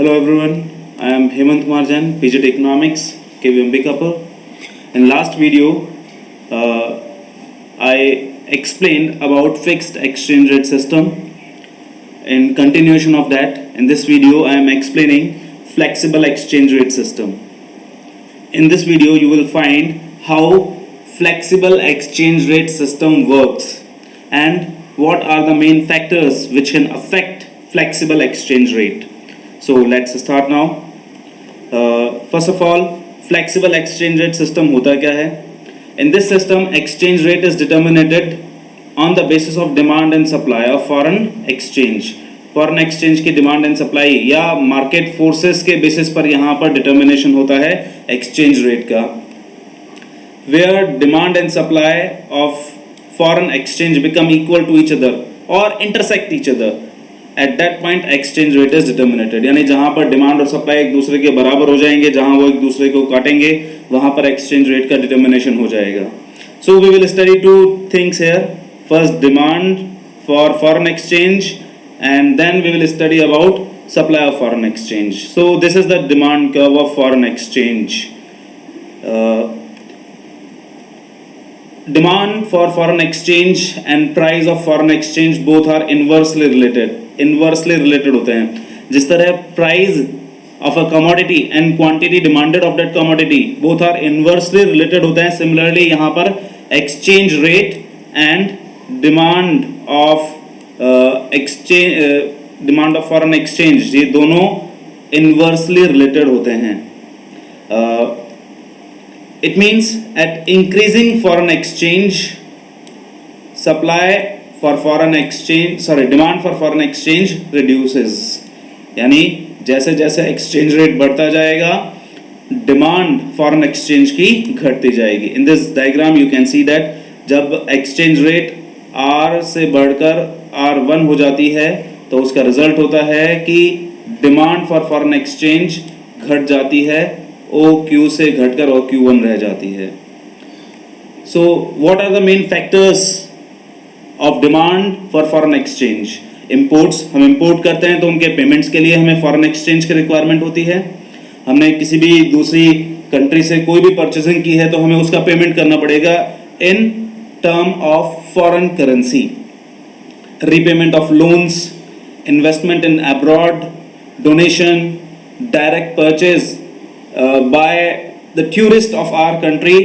Hello everyone, I am Hemant Kumar Jain, PGT Economics, KV Ambikapur. In last video, I explained about fixed exchange rate system. In continuation of that, in this video I am explaining flexible exchange rate system. In this video you will find how flexible exchange rate system works and what are the main factors which can affect flexible exchange rate. So let's start now. First of all, flexible exchange rate system होता क्या है? In this system, exchange rate is determined on the basis of demand and supply of foreign exchange. Foreign exchange की demand and supply या market forces के basis पर यहाँ पर determination होता है एक्सचेंज रेट का. Where demand and supply of foreign exchange become equal to each other और intersect each other, at that point exchange rate is determinated. यानी जहाँ पर डिमांड और सप्लाई एक दूसरे के बराबर हो जाएंगे, जहाँ वो एक दूसरे को काटेंगे, वहाँ पर एक्सचेंज रेट का डिटर्मिनेशन हो जाएगा. So we will study two things here. First demand for foreign exchange and then we will study about supply of foreign exchange. So this is the demand curve of foreign exchange. Demand for foreign exchange and price of foreign exchange both are inversely related. Inversely related होते हैं. जिस तरह price of a commodity and quantity demanded of that commodity both are inversely related होते हैं. Similarly यहाँ पर exchange rate and demand of demand of foreign exchange, ये दोनों इनवर्सली रिलेटेड होते हैं. It means at increasing foreign exchange supply for foreign exchange demand for foreign exchange reduces. यानी जैसे जैसे एक्सचेंज रेट बढ़ता जाएगा डिमांड फॉरेन एक्सचेंज की घटती जाएगी. In this diagram you can see that जब एक्सचेंज रेट R से बढ़कर R1 हो जाती है तो उसका रिजल्ट होता है कि डिमांड फॉर फॉरेन एक्सचेंज घट जाती है, OQ से घटकर OQ1 रह जाती है. So what are the main factors of demand for foreign exchange? Imports, हम इंपोर्ट करते हैं तो उनके पेमेंट्स के लिए हमें फॉरेन एक्सचेंज की रिक्वायरमेंट होती है. हमने किसी भी दूसरी कंट्री से कोई भी परचेसिंग की है तो हमें उसका पेमेंट करना पड़ेगा इन term of foreign currency. Repayment of loans, investment in abroad, donation, direct purchase by the tourist of our country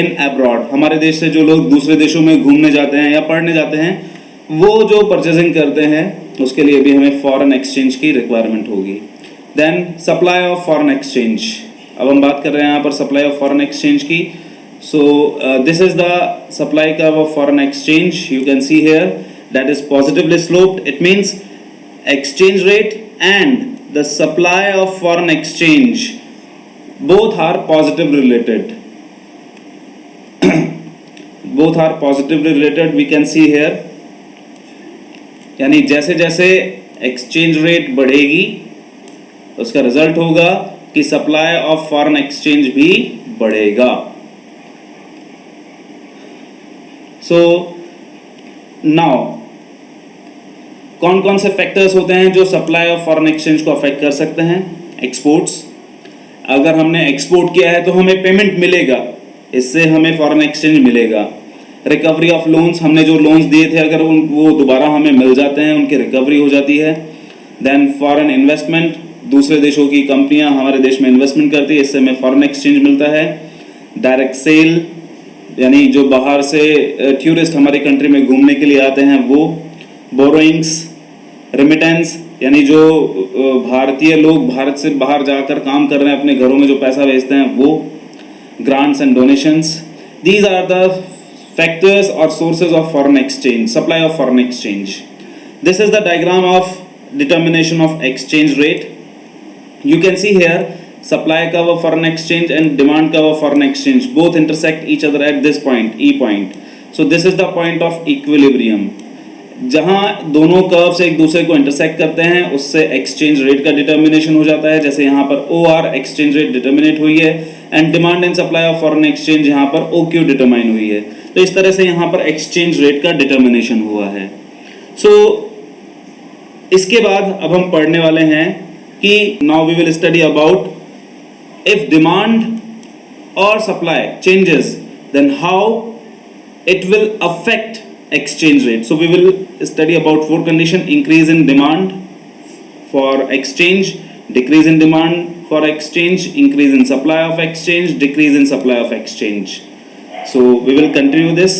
in abroad. हमारे देश से जो लोग दूसरे देशों में घूमने जाते हैं या पढ़ने जाते हैं वो जो परचेसिंग करते हैं उसके लिए भी हमें फॉरेन एक्सचेंज की रिक्वायरमेंट होगी. Then supply of foreign exchange. अब हम बात कर रहे हैं यहाँ पर सप्लाई ऑफ फॉरेन एक्सचेंज की. So this is the supply curve of foreign exchange. You can see here that is positively sloped. It means exchange rate and the supply of foreign exchange both are positively related. Both are positively related. We can see here. यानी जैसे जैसे exchange rate बढ़ेगी उसका result होगा कि supply of foreign exchange भी बढ़ेगा. So now कौन कौन से फैक्टर्स होते हैं जो सप्लाई ऑफ फॉरेन एक्सचेंज को अफेक्ट कर सकते हैं? एक्सपोर्ट्स. अगर हमने एक्सपोर्ट किया है तो हमें पेमेंट मिलेगा, इससे हमें फॉरेन एक्सचेंज मिलेगा. रिकवरी ऑफ लोन्स, हमने जो लोन्स दिए थे अगर वो दोबारा हमें मिल जाते हैं, उनकी रिकवरी हो जाती है. देन फॉरेन इन्वेस्टमेंट, दूसरे देशों की कंपनियां हमारे देश में इन्वेस्टमेंट करती है, इससे हमें फॉरेन एक्सचेंज मिलता है. डायरेक्ट सेल, यानी जो बाहर से टूरिस्ट हमारी कंट्री में घूमने के लिए आते हैं वो. बोरोइंग्स, रेमिटेंस, यानी जो भारतीय लोग भारत से बाहर जाकर काम कर रहे हैं अपने घरों में जो पैसा भेजते हैं वो. Grants and donations. These are the factors और sources of foreign exchange, supply of foreign exchange. This is the diagram of determination of exchange rate. You can see here supply curve of foreign exchange and demand curve of foreign exchange both intersect each other at this point, E point. So this is the point of equilibrium. जहाँ दोनों curves एक दूसरे को intersect करते हैं उससे exchange rate का determination हो जाता है. जैसे यहाँ पर OR एक्सचेंज रेट डिटर्मिनेट हुई है and demand and supply of foreign exchange यहाँ पर OQ डिटरमाइन हुई है. तो इस तरह से यहाँ पर एक्सचेंज रेट का डिटर्मिनेशन हुआ है. सो इसके बाद अब हम पढ़ने वाले हैं कि now we will study about if demand or supply changes then how it will affect exchange rate. So we will study about four conditions: increase in demand for exchange, decrease in demand for exchange, increase in supply of exchange, decrease in supply of exchange. So we will continue this.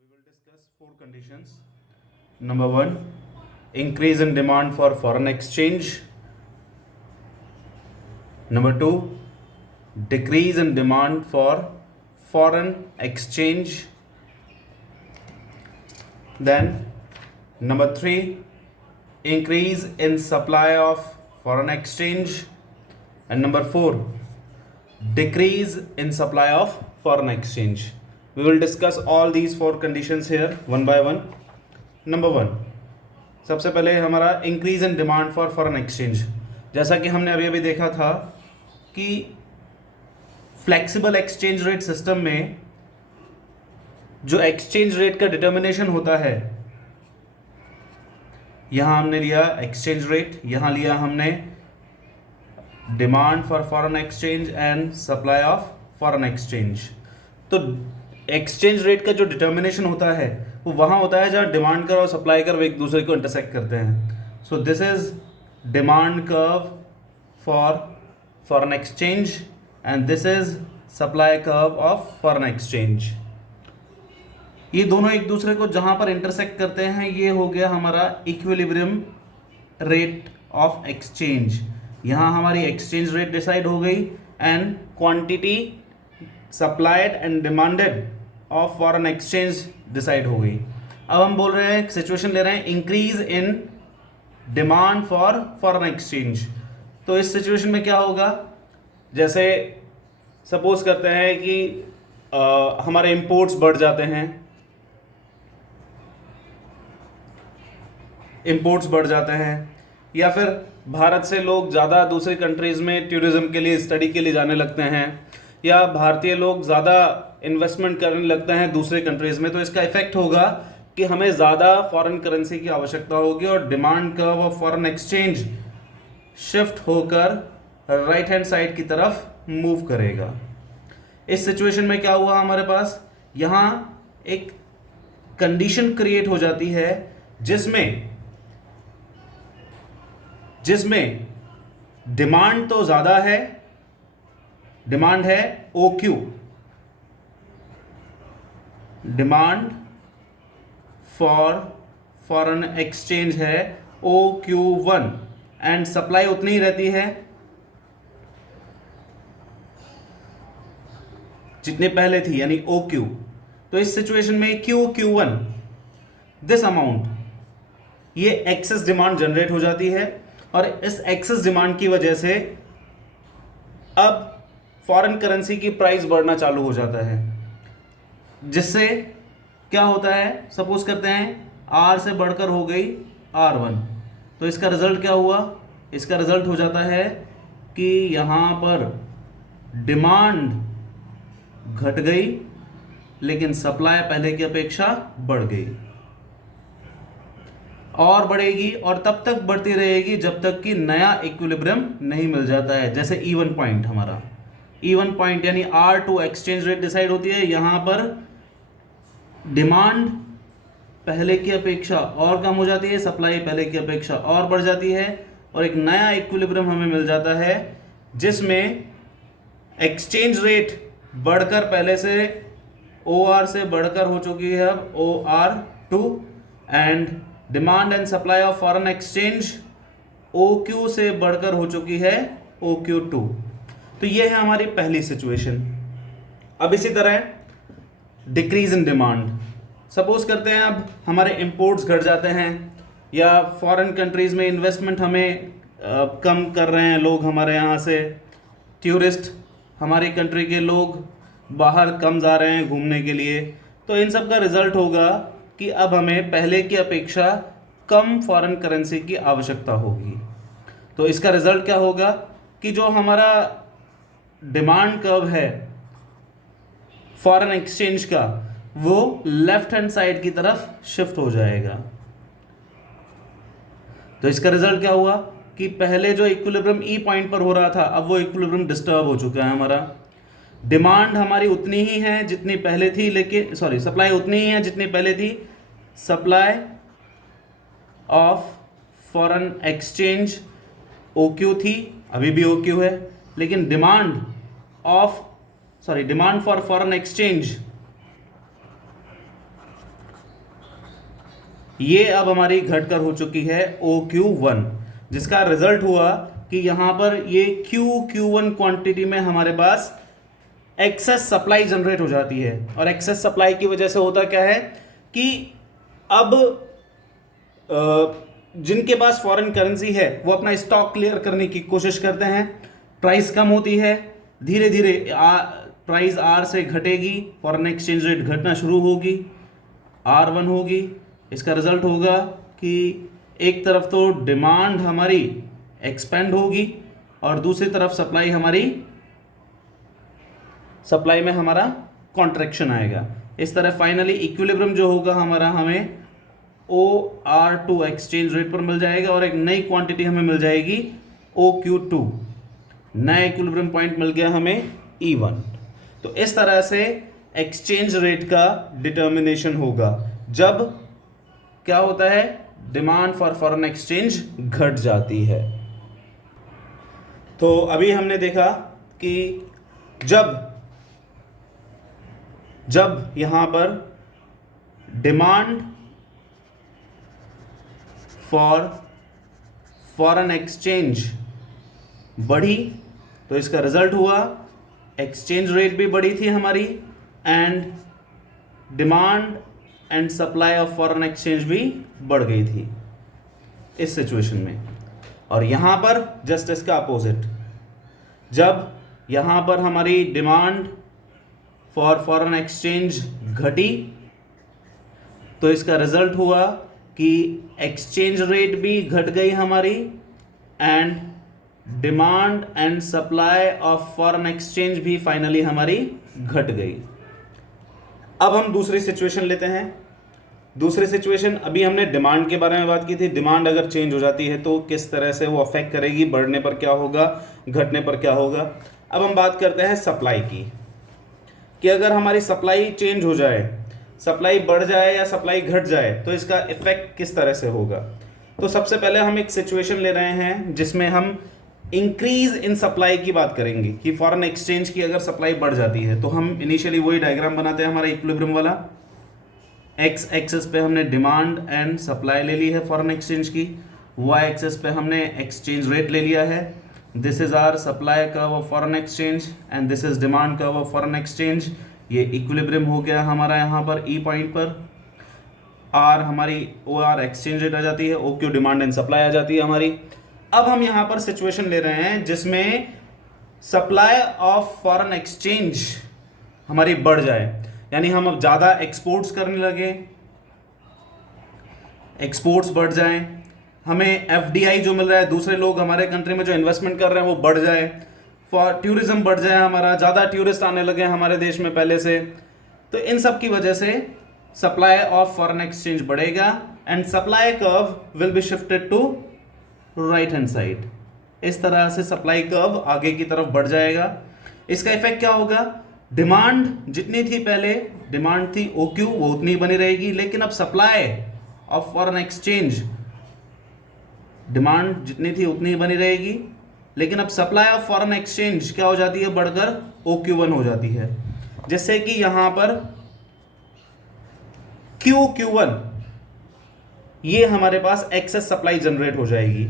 We will discuss four conditions. Number one, increase in demand for foreign exchange. Number two, decrease in demand for foreign exchange. Then number three, increase in supply of foreign exchange. And number four, decrease in supply of foreign exchange. We will discuss all these four conditions here one by one. Number one, सबसे पहले हमारा increase in demand for foreign exchange. जैसा कि हमने अभी अभी देखा था कि फ्लेक्सिबल एक्सचेंज रेट सिस्टम में जो एक्सचेंज रेट का डिटर्मिनेशन होता है, यहां हमने लिया एक्सचेंज रेट, यहां लिया हमने demand for foreign exchange and supply of foreign exchange. तो एक्सचेंज रेट का जो डिटर्मिनेशन होता है वो वहां होता है जहां डिमांड कर और सप्लाई कर एक दूसरे को इंटरसेक्ट करते हैं. So this is demand curve for foreign exchange and this is supply curve of foreign exchange. ये दोनों एक दूसरे को जहां पर इंटरसेक्ट करते हैं ये हो गया हमारा इक्विलिब्रियम रेट ऑफ एक्सचेंज. यहां हमारी एक्सचेंज रेट डिसाइड हो गई and quantity supplied and demanded of foreign exchange decide हो गई. अब हम बोल रहे हैं, सिचुएशन ले रहे हैं increase in demand for foreign exchange. तो इस सिचुएशन में क्या होगा, जैसे सपोज करते हैं कि हमारे इंपोर्ट्स बढ़ जाते हैं, इंपोर्ट्स बढ़ जाते हैं, या फिर भारत से लोग ज़्यादा दूसरी कंट्रीज़ में टूरिज्म के लिए, स्टडी के लिए जाने लगते हैं, या भारतीय लोग ज़्यादा इन्वेस्टमेंट करने लगते हैं दूसरे कंट्रीज़ में. तो इसका इफेक्ट होगा कि हमें ज़्यादा फॉरेन करेंसी की आवश्यकता होगी और demand curve of foreign exchange shift होकर राइट हैंड साइड की तरफ मूव करेगा. इस सिचुएशन में क्या हुआ, हमारे पास यहाँ एक कंडीशन क्रिएट हो जाती है जिसमें डिमांड तो ज़्यादा है, डिमांड है OQ, demand for foreign exchange है OQ1 एंड सप्लाई उतनी ही रहती है जितने पहले थी, यानी OQ. तो इस सिचुएशन में QQ1 दिस अमाउंट, ये एक्सेस डिमांड जनरेट हो जाती है और इस एक्सेस डिमांड की वजह से अब फॉरेन करेंसी की प्राइस बढ़ना चालू हो जाता है, जिससे क्या होता है, सपोज करते हैं R से बढ़कर हो गई R1. तो इसका रिजल्ट क्या हुआ, इसका रिजल्ट हो जाता है कि यहाँ पर डिमांड घट गई लेकिन सप्लाई पहले की अपेक्षा बढ़ गई और बढ़ेगी और तब तक बढ़ती रहेगी जब तक कि नया इक्विलिब्रियम नहीं मिल जाता है. जैसे इवन पॉइंट, हमारा इवन पॉइंट यानी R2 एक्सचेंज रेट डिसाइड होती है, यहाँ पर डिमांड पहले की अपेक्षा और कम हो जाती है, सप्लाई पहले की अपेक्षा और बढ़ जाती है और एक नया इक्विलिब्रियम हमें मिल जाता है जिसमें एक्सचेंज रेट बढ़कर पहले से OR से बढ़कर हो चुकी है अब OR2 and demand and supply of foreign exchange OQ से बढ़कर हो चुकी है OQ2. तो ये है हमारी पहली सिचुएशन. अब इसी तरह डिक्रीज इन डिमांड, सपोज करते हैं अब हमारे इंपोर्ट्स घट जाते हैं या फॉरेन कंट्रीज़ में इन्वेस्टमेंट हमें कम कर रहे हैं लोग, हमारे यहाँ से टूरिस्ट, हमारी कंट्री के लोग बाहर कम जा रहे हैं घूमने के लिए. तो इन सब का रिजल्ट होगा कि अब हमें पहले की अपेक्षा कम फॉरेन करेंसी की आवश्यकता होगी. तो इसका रिजल्ट क्या होगा कि जो हमारा डिमांड कर्व है फॉरेन एक्सचेंज का वो लेफ्ट हैंड साइड की तरफ शिफ्ट हो जाएगा. तो इसका रिजल्ट क्या हुआ कि पहले जो इक्विलिब्रियम ई पॉइंट पर हो रहा था, अब वो इक्विलिब्रियम डिस्टर्ब हो चुका है हमारा। डिमांड हमारी उतनी ही है जितनी पहले थी, लेकिन सप्लाई उतनी ही है जितनी पहले थी। Supply of foreign exchange OQ थी, अभी भी OQ है, लेकिन डिमांड फॉर फॉरेन एक्सचेंज ये अब हमारी घटकर हो चुकी है OQ1, जिसका रिजल्ट हुआ कि यहां पर ये Q1 क्वांटिटी में हमारे पास एक्सेस सप्लाई जनरेट हो जाती है। और एक्सेस सप्लाई की वजह से होता क्या है कि अब जिनके पास फॉरेन करेंसी है वो अपना स्टॉक क्लियर करने की कोशिश करते हैं, प्राइस कम होती है, धीरे धीरे प्राइस R से घटेगी, फॉरेन एक्सचेंज रेट घटना शुरू होगी, R1 होगी। इसका रिजल्ट होगा कि एक तरफ तो डिमांड हमारी एक्सपेंड होगी और दूसरी तरफ सप्लाई में हमारा कॉन्ट्रैक्शन आएगा। इस तरह फाइनली इक्विलिब्रियम जो होगा हमारा, हमें OR2 एक्सचेंज रेट पर मिल जाएगा और एक नई क्वांटिटी हमें मिल जाएगी OQ2। नया इक्विलिब्रियम पॉइंट मिल गया हमें E1। तो इस तरह से एक्सचेंज रेट का डिटर्मिनेशन होगा जब क्या होता है, डिमांड फॉर फॉरेन एक्सचेंज घट जाती है। तो अभी हमने देखा कि जब यहां पर डिमांड फॉर फॉरेन एक्सचेंज बढ़ी तो इसका रिजल्ट हुआ एक्सचेंज रेट भी बढ़ी थी हमारी, and demand and supply of foreign exchange भी बढ़ गई थी इस सिचुएशन में। और यहां पर जस्ट इसका अपोजिट, जब यहां पर हमारी डिमांड फॉर फॉरेन एक्सचेंज घटी तो इसका रिजल्ट हुआ कि एक्सचेंज रेट भी घट गई हमारी, and demand and supply of foreign exchange भी फाइनली हमारी घट गई। अब हम दूसरी सिचुएशन लेते हैं। दूसरी सिचुएशन, अभी हमने डिमांड के बारे में बात की थी। डिमांड अगर चेंज हो जाती है तो किस तरह से वो अफेक्ट करेगी, बढ़ने पर क्या होगा, घटने पर क्या होगा। अब हम बात करते हैं सप्लाई की, कि अगर हमारी सप्लाई चेंज हो जाए, सप्लाई बढ़ जाए या सप्लाई घट जाए तो इसका इफेक्ट किस तरह से होगा। तो सबसे पहले हम एक सिचुएशन ले रहे हैं जिसमें हम इंक्रीज इन सप्लाई की बात करेंगे कि फॉरेन एक्सचेंज की अगर सप्लाई बढ़ जाती है तो हम इनिशियली वही डायग्राम बनाते हैं हमारा इक्विलिब्रियम वाला। एक्स एक्सेस पे हमने डिमांड एंड सप्लाई ले ली है फॉरेन एक्सचेंज की, वाई एक्सेस पे हमने एक्सचेंज रेट ले लिया है। This is our supply curve of foreign exchange and this is demand curve of foreign exchange. ये इक्विलिब्रियम हो गया हमारा यहाँ पर ई पॉइंट पर। आर हमारी OR एक्सचेंज रेट आ जाती है, OQ डिमांड एंड सप्लाई आ जाती है हमारी। अब हम यहाँ पर सिचुएशन ले रहे हैं जिसमें सप्लाई ऑफ फॉरेन एक्सचेंज हमारी बढ़ जाए, यानी हम अब ज़्यादा एक्सपोर्ट्स करने लगे, एक्सपोर्ट्स बढ़ जाएं, हमें FDI जो मिल रहा है, दूसरे लोग हमारे कंट्री में जो इन्वेस्टमेंट कर रहे हैं वो बढ़ जाए, फॉर टूरिज्म बढ़ जाए, हमारा ज़्यादा टूरिस्ट आने लगे हमारे देश में पहले से। तो इन सब की वजह से सप्लाई ऑफ फॉरेन एक्सचेंज बढ़ेगा and supply curve will be shifted to right hand side. इस तरह से सप्लाई कर्व आगे की तरफ बढ़ जाएगा। इसका इफेक्ट क्या होगा, डिमांड जितनी थी पहले, डिमांड थी OQ, वो उतनी बनी रहेगी, लेकिन अब supply of foreign exchange, demand जितनी थी उतनी ही बनी रहेगी, लेकिन अब सप्लाई ऑफ फॉरेन एक्सचेंज क्या हो जाती है, बढ़कर OQ1 हो जाती है। जैसे कि यहां पर QQ1 ये हमारे पास एक्सेस सप्लाई जनरेट हो जाएगी,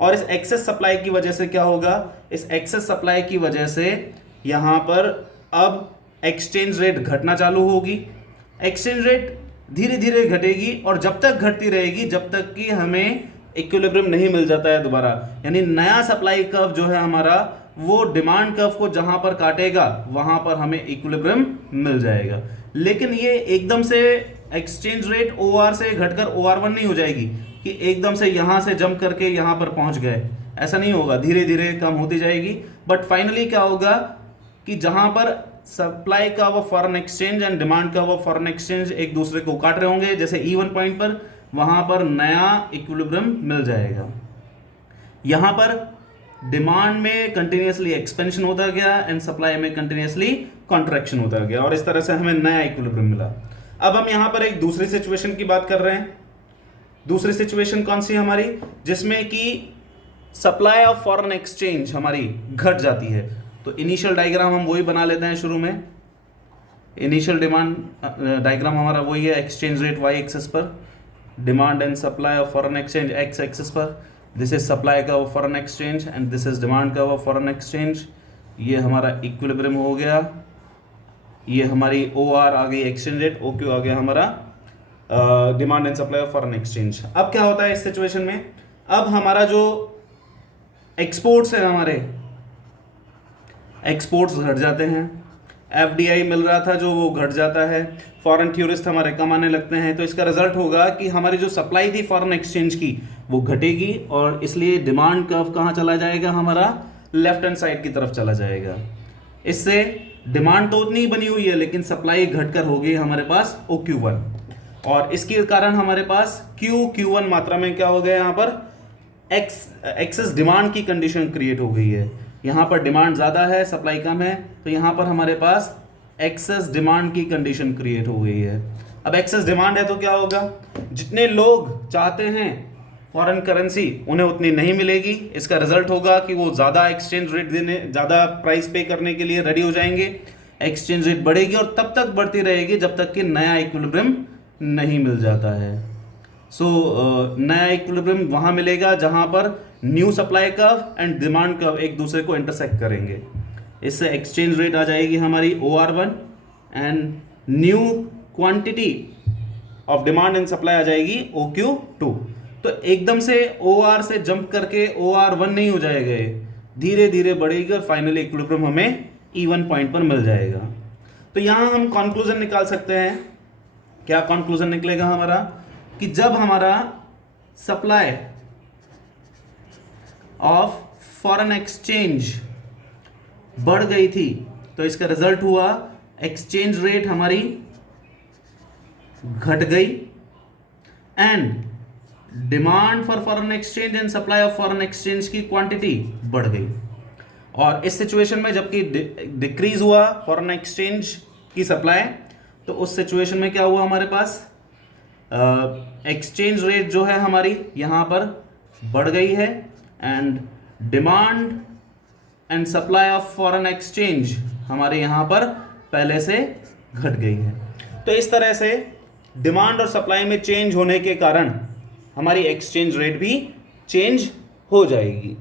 और इस एक्सेस सप्लाई की वजह से क्या होगा, इस एक्सेस सप्लाई की वजह से यहां पर अब एक्सचेंज रेट घटना चालू होगी। एक्सचेंज रेट धीरे धीरे घटेगी और जब तक घटती रहेगी जब तक कि हमें इक्विलिब्रियम नहीं मिल जाता है दोबारा, यानी नया सप्लाई कर्व जो है हमारा वो डिमांड कर्व को जहां पर काटेगा वहां पर हमें इक्विलिब्रियम मिल जाएगा। लेकिन ये एकदम से एक्सचेंज रेट OR से घटकर OR1 नहीं हो जाएगी कि एकदम से यहां से जंप करके यहां पर पहुंच गए, ऐसा नहीं होगा, धीरे धीरे कम होती जाएगी। बट फाइनली क्या होगा कि जहां पर supply curve of foreign exchange and demand curve of foreign exchange एक दूसरे को काट रहे होंगे, जैसे E1 पॉइंट पर वहाँ पर नया इक्विलिब्रियम मिल जाएगा। यहाँ पर डिमांड में कंटिन्यूसली एक्सपेंशन होता गया एंड सप्लाई में कंटिन्यूसली कॉन्ट्रैक्शन होता गया, और इस तरह से हमें नया इक्विलिब्रियम मिला। अब हम यहाँ पर एक दूसरी सिचुएशन की बात कर रहे हैं। दूसरी सिचुएशन कौन सी हमारी, जिसमें कि सप्लाई ऑफ फॉरेन एक्सचेंज हमारी घट जाती है। तो इनिशियल डायग्राम हम वही बना लेते हैं शुरू में। इनिशियल डिमांड डायग्राम हमारा वही है, एक्सचेंज रेट वाई एक्सिस पर, demand and supply of foreign exchange x axis पर। दिस इज सप्लाई का वो foreign exchange and this is demand का वो फॉरेन एक्सचेंज। ये हमारा इक्विलिब्रियम हो गया, ये हमारी ओ आर आ गई एक्सचेंज रेट, ओ क्यू आ गया हमारा demand and supply of foreign exchange. अब क्या होता है इस सिचुएशन में, अब हमारा जो एक्सपोर्ट्स है, हमारे एक्सपोर्ट्स घट जाते हैं, एफडीआई मिल रहा था जो वो घट जाता है, फॉरेन टूरिस्ट हमारे कम आने लगते हैं। तो इसका रिजल्ट होगा कि हमारी जो सप्लाई थी फॉरेन एक्सचेंज की वो घटेगी, और इसलिए डिमांड कर्व कहाँ चला जाएगा, हमारा लेफ्ट हैंड साइड की तरफ चला जाएगा। इससे डिमांड तो उतनी ही बनी हुई है, लेकिन सप्लाई घटकर हो गई हमारे पास OQ1, और इसके कारण हमारे पास Q1 मात्रा में क्या हो गया, यहाँ पर एक्सेस डिमांड की कंडीशन क्रिएट हो गई है। यहाँ पर डिमांड ज़्यादा है, सप्लाई कम है, तो यहाँ पर हमारे पास एक्सेस डिमांड की कंडीशन क्रिएट हो गई है। अब एक्सेस डिमांड है तो क्या होगा, जितने लोग चाहते हैं फॉरेन करेंसी उन्हें उतनी नहीं मिलेगी। इसका रिजल्ट होगा कि वो ज़्यादा एक्सचेंज रेट देने, ज़्यादा प्राइस पे करने के लिए रेडी हो जाएंगे, एक्सचेंज रेट बढ़ेगी और तब तक बढ़ती रहेगी जब तक कि नया इक्विलिब्रियम नहीं मिल जाता है। नया इक्विलिब्रियम वहाँ मिलेगा जहाँ पर new supply curve and demand curve एक दूसरे को इंटरसेक्ट करेंगे। इससे एक्सचेंज रेट आ जाएगी हमारी OR1 and new quantity of demand and supply आ जाएगी OQ2। तो एकदम से OR से जंप करके OR1 नहीं हो जाएगा, ये धीरे धीरे बढ़ेगी और फाइनली इक्विलिब्रियम हमें E1 पॉइंट पर मिल जाएगा। तो यहाँ हम कंक्लूजन निकाल सकते हैं। क्या कंक्लूजन निकलेगा हमारा, कि जब हमारा सप्लाई ऑफ फॉरेन एक्सचेंज बढ़ गई थी तो इसका रिजल्ट हुआ एक्सचेंज रेट हमारी घट गई and demand for foreign exchange and supply of foreign exchange की क्वांटिटी बढ़ गई। और इस सिचुएशन में जबकि डिक्रीज हुआ फॉरेन एक्सचेंज की सप्लाई, तो उस सिचुएशन में क्या हुआ, हमारे पास एक्सचेंज रेट जो है हमारी यहाँ पर बढ़ गई है and demand and supply of foreign exchange हमारे यहाँ पर पहले से घट गई है। तो इस तरह से डिमांड और सप्लाई में चेंज होने के कारण हमारी एक्सचेंज रेट भी चेंज हो जाएगी।